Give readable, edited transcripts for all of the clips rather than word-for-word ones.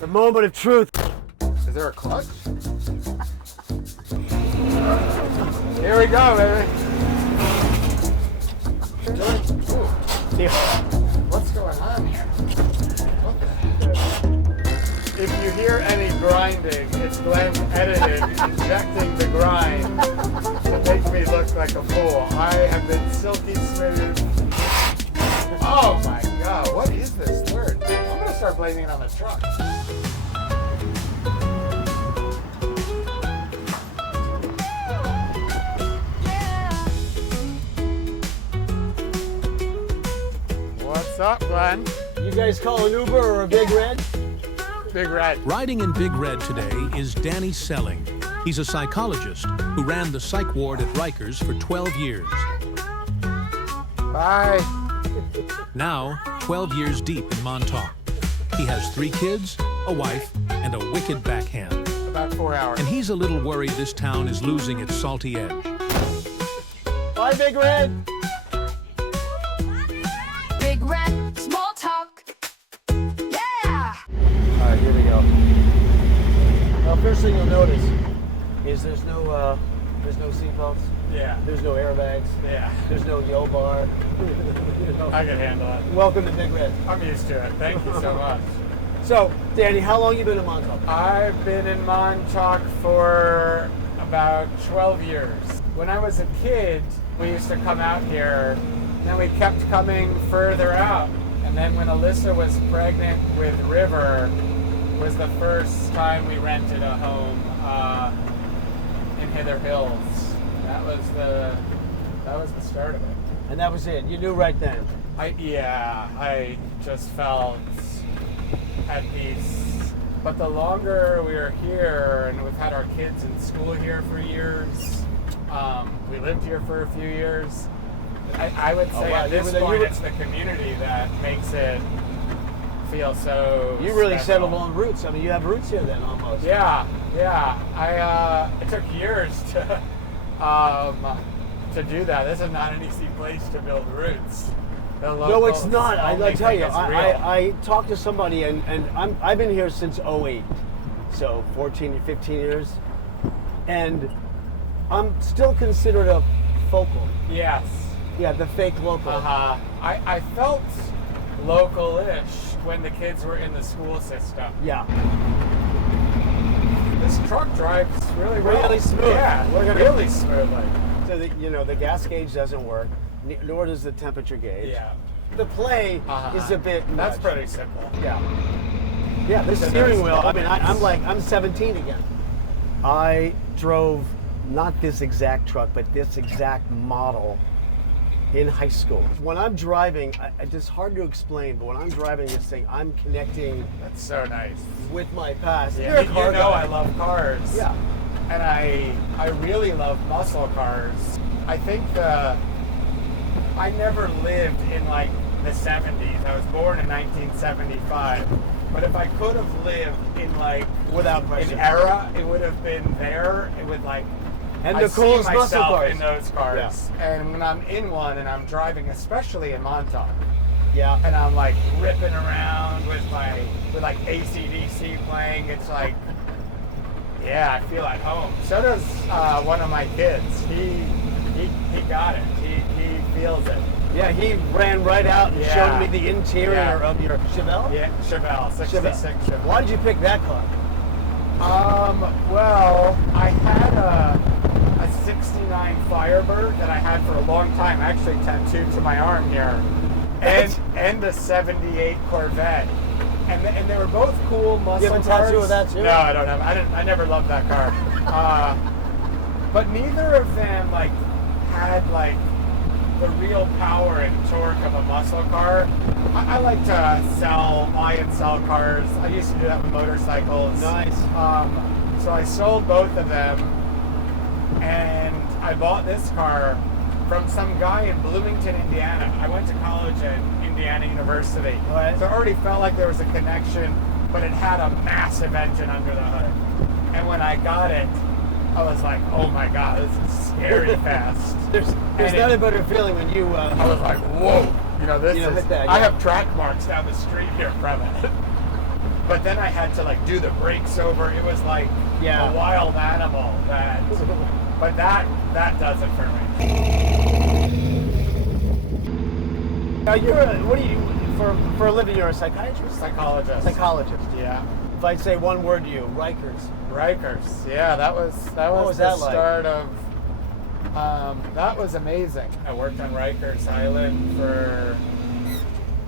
The moment of truth. Is there a clutch? Here we go, baby. What's going on here? If you hear any grinding, it's Glenn edited, injecting the grind to make me look like a fool. I have been silky smooth. Oh my God, what is this word? I'm gonna start blaming it on the truck. What's up, Glenn? You guys call an Uber or a Big Red? Big Red. Riding in Big Red today is Danny Selling. He's a psychologist who ran the psych ward at Rikers for 12 years. Bye. Now, 12 years deep in Montauk. He has 3 kids, a wife, and a wicked backhand. About 4 hours. And he's a little worried this town is losing its salty edge. Bye, Big Red. Big Red, small talk. Yeah! All right, here we go. Well, first thing you'll notice is there's no seatbelts. Yeah. There's no airbags. Yeah. There's no yo bar. I can handle it. Welcome to Big Red. I'm used to it. Thank you so much. So, Danny, how long you been in Montauk? I've been in Montauk for about 12 years. When I was a kid, we used to come out here, and then we kept coming further out. And then when Alyssa was pregnant with River, was the first time we rented a home in Hither Hills. That was the start of it. And that was it. You knew right then. I just felt at peace. But the longer we were here, and we've had our kids in school here for years, we lived here for a few years. I would say at this point it's the community that makes it feel so You really special. settled on roots. I mean, you have roots here then almost. Yeah. It took years to do that. This is not an easy place to build roots. No, it's not. I tell you, it's I talked to somebody, and I've been here since '08, so 14 to 15 years, and I'm still considered a focal. Yes. Yeah, the fake local. I felt local-ish when the kids were in the school system. Yeah. This truck drives really well. Really smooth. Yeah, really smoothly. So the gas gauge doesn't work, nor does the temperature gauge. Yeah. The play is a bit That's much. pretty simple. Yeah. Yeah, the steering wheel, I mean, I'm 17 again. I drove not this exact truck, but this exact model in high school. When I'm driving, it's hard to explain, but when I'm driving this thing, I'm connecting That's so nice. with my past. Yeah, You're a you car know guy. I love cars. Yeah. And I really love muscle cars. I think I never lived in like the 70s. I was born in 1975. But if I could have lived in like Without question. an era, it would have been there. It would like And I the coolest see muscle myself cars. in those cars. Yeah. And when I'm in one and I'm driving, especially in Montauk, Yeah. and I'm like ripping around with like AC/DC playing, it's like, yeah, I feel at home. So does one of my kids. He got it. He feels it. Yeah, he ran right out and showed me the interior of your Chevelle. Yeah, Chevelle, 66 Chevelle. Why did you pick that car? Well, I had a 69 Firebird that I had for a long time, actually tattooed to my arm here, and a 78 Corvette. And they were both cool muscle You have a cars. tattoo of that too? No, I don't have. I never loved that car. But neither of them like had like the real power and torque of a muscle car. I like to buy and sell cars. I used to do that with motorcycles. Nice. So I sold both of them, and I bought this car from some guy in Bloomington, Indiana. I went to college at Indiana University. Right. So it already felt like there was a connection, but it had a massive engine under the hood. And when I got it, I was like, oh my God, this is scary fast. There's not a better feeling when you... I was like, whoa. This is... hit that, I yeah. have track marks down the street here from it. but then I had to like do the brakes over. It was like Yeah. a wild animal. But that does it for me. Now what do you for a living? You're a psychiatrist. Psychologist. Psychologist. Yeah. If I say one word to you, Rikers. Rikers. Yeah, that was was the that like? start of. That was amazing. I worked on Rikers Island for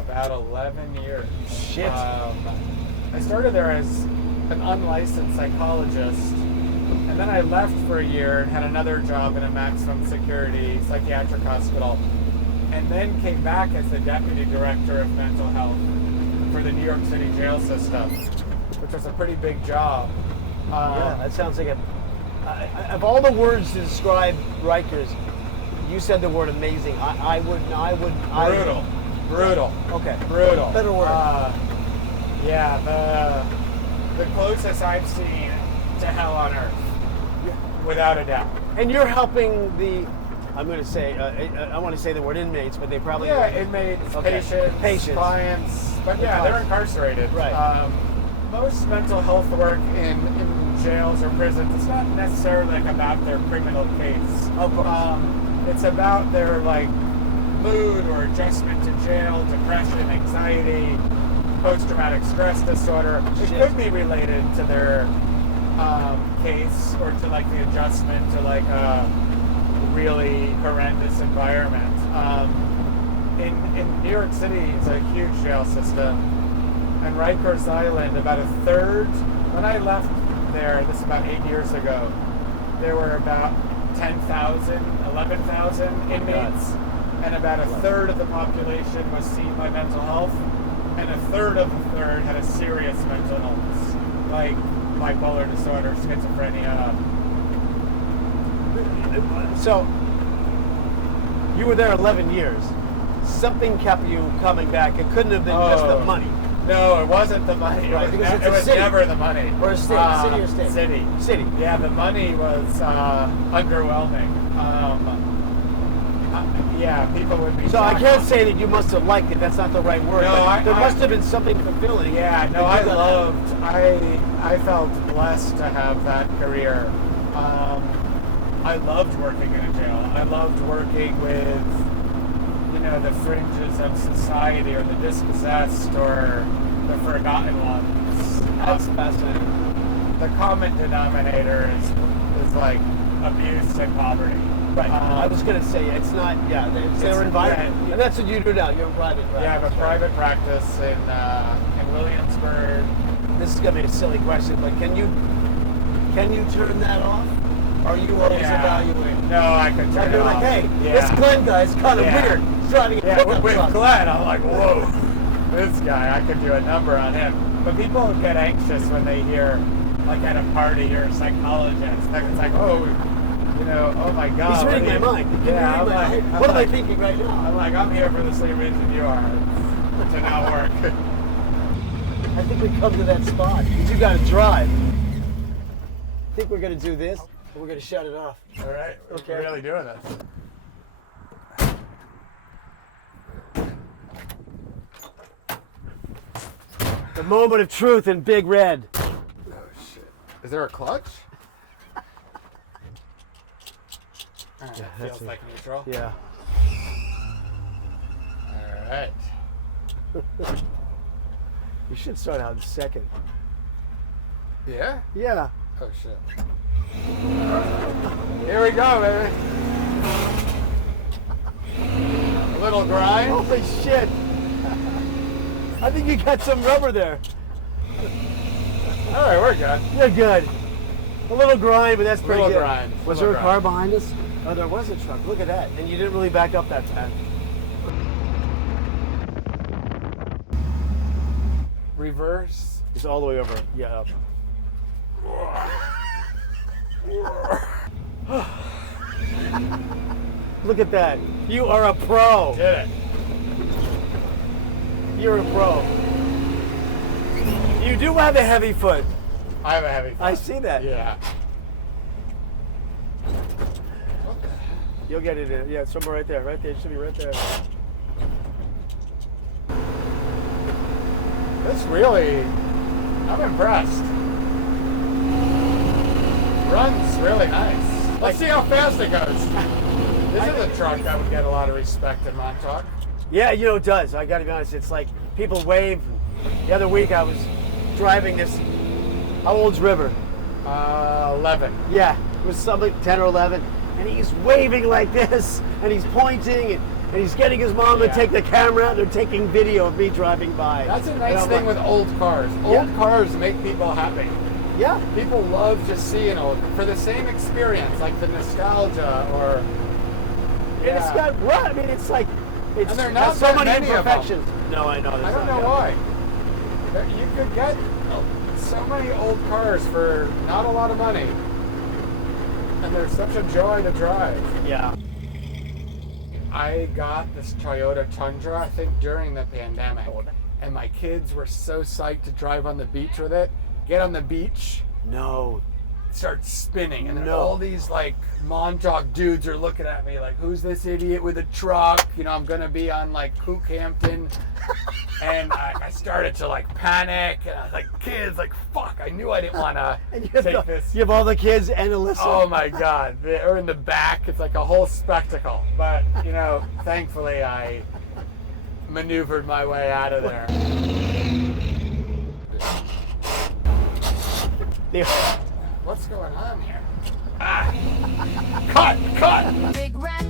about 11 years. Shit. I started there as an unlicensed psychologist, and then I left for a year and had another job in a maximum security psychiatric hospital, and then came back as the deputy director of mental health for the New York City jail system, which was a pretty big job. Yeah, that sounds like of all the words to describe Rikers, you said the word amazing. Brutal. Okay. Brutal. Better word. Yeah, the closest I've seen to hell on earth, without a doubt. And you're helping I'm going to say, I want to say the word inmates, but they probably Inmates, Okay. patients, clients, but yeah, they're incarcerated. Right. Most mental health work in jails or prisons, it's not necessarily like about their criminal case. Of course. It's about their like mood or adjustment to jail, depression, anxiety, post-traumatic stress disorder. It Shit. could be related to their case or to like the adjustment to like a really horrendous environment. In New York City, it's a huge jail system. And Rikers Island, about a third, when I left there, this is about 8 years ago, there were about 10,000, 11,000 inmates, and about a third of the population was seen by mental health, and a third of the third had a serious mental illness, like bipolar disorder, schizophrenia. So, you were there 11 years. Something kept you coming back. It couldn't have been just the money. No, it wasn't the money. Right, It was, because it's it a was city. never the money. Or a state. City or state? City. City. Yeah, the money was underwhelming. Yeah, people would be So I shocked. can't say that you must have liked it. That's not the right word. No, but there must have been something fulfilling. Yeah, no, that you got I felt blessed to have that career. I loved working in a jail. I loved working with, the fringes of society or the dispossessed or the forgotten ones. That's fascinating. The common denominator is like abuse and poverty. Right. I was going to say, it's not, it's their environment. yeah. And that's what you do now. You're in private practice. Yeah, I have a private practice in Williamsburg. This is going to be a silly question, but can you turn that off? Are you always evaluating? No, I could turn it You're off. like, hey, Yeah. this Glenn guy's kind of Yeah. weird. He's driving a Yeah, pickup with truck. Glenn, I'm like, whoa, this guy, I could do a number on him. But people get anxious when they hear, like at a party, you're a psychologist. Like, it's like, oh my God. He's reading my mind. Can you Yeah, read I'm my like, mind? I'm What am I like- thinking right now? I'm like, I'm here for the same reason you are, to not work. I think we come to that spot. You got to drive. I think we're going to do this. And we're going to shut it off. All right, Okay. we're really doing this. The moment of truth in Big Red. Oh shit! Is there a clutch? Feels like neutral. Yeah. All right. You should start out in second. Yeah. Yeah. Oh shit. Here we go, baby. A little grind. Holy shit. I think you got some rubber there. All right, we're good. You're good. A little grind, but that's pretty Little good. grind. Was Little there a car behind us? Oh, there was a truck. Look at that. And you didn't really back up that fast. Reverse. It's all the way over. Yeah, up. Look at that. You are a pro. Did it. You're a pro. You do have a heavy foot. I have a heavy foot. I see that. Yeah. You'll get it in. Yeah, it's somewhere right there. Right there. It should be right there. This really I'm impressed. Runs really nice. Let's see how fast it goes. This is a truck that would get a lot of respect in Montauk. Yeah, you know, it does. I gotta be honest, it's like people wave. The other week I was driving this, how old's River? 11. Yeah, it was something 10 or 11, and he's waving like this, and he's pointing, and he's getting his mom to Yeah. take the camera out. They're taking video of me driving by. That's a And nice I'm thing like, with old cars. Yeah. Old cars make people happy. Yeah, People love to see an old, for the same experience, like the nostalgia or. and it's got, well, I mean, it's like, it's And they're not got so that many many of them. imperfections. No, I know. I don't know why. You could get so many old cars for not a lot of money. And they're such a joy to drive. Yeah. I got this Toyota Tundra, I think, during the pandemic. And my kids were so psyched to drive on the beach with it. Get on the beach, No. start spinning. And then No. all these, like, Montauk dudes are looking at me like, who's this idiot with a truck? You know, I'm going to be on, like, Cookhampton. And I started to, like, panic. And I was like, kids, like, fuck, I knew I didn't want to And you have, take this. you have all the kids and Alyssa. Oh my God, they're in the back. It's like a whole spectacle. But, you know, thankfully I maneuvered my way out of there. Yeah. What's going on here? Ah! Cut! Big red,